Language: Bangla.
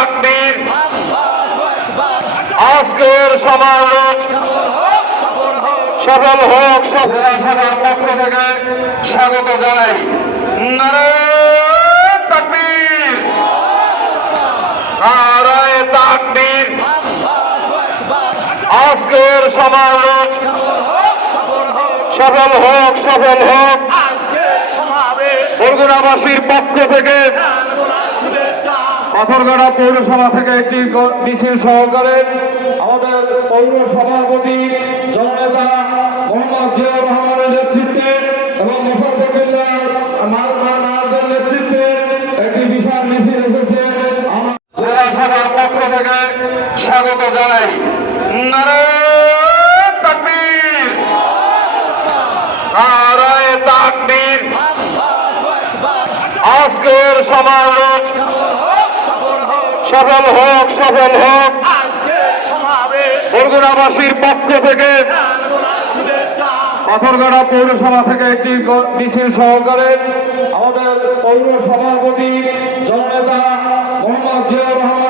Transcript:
তাকবীর। আজকের সমাবেশ সফল হোক। সবার পক্ষ থেকে স্বাগত জানাই। নারায়ে তাকবীর, নারায়ে তাকবীর। আজকের সমাবেশ সফল হোক, সফল হোক। বরগুনাবাসীর পক্ষ থেকে পাথরঘাটা পৌরসভা থেকে একটি মিছিল সহকারে আমাদের পৌর সভাপতি জননেতা মোহাম্মদ জিয়াউর রহমানের নেতৃত্বে এবং মুফাদ্দুলিল্লাহ নাজের নেতৃত্বে একটি বিশাল মিছিল এসেছে। আমরা জেলা সভার পক্ষ থেকে স্বাগত জানাই। নারায়ে তাকবীর, নারায়ে তাকবীর। আজকের সমাবেশ সফল হোক, সফল হোক। বরগুনাবাসীর পক্ষ থেকে পাথরঘাটা পৌরসভা থেকে একটি মিছিল সহকারে আমাদের পৌর সভাপতি জননেতা মোহাম্মদ জিয়াউর রহমান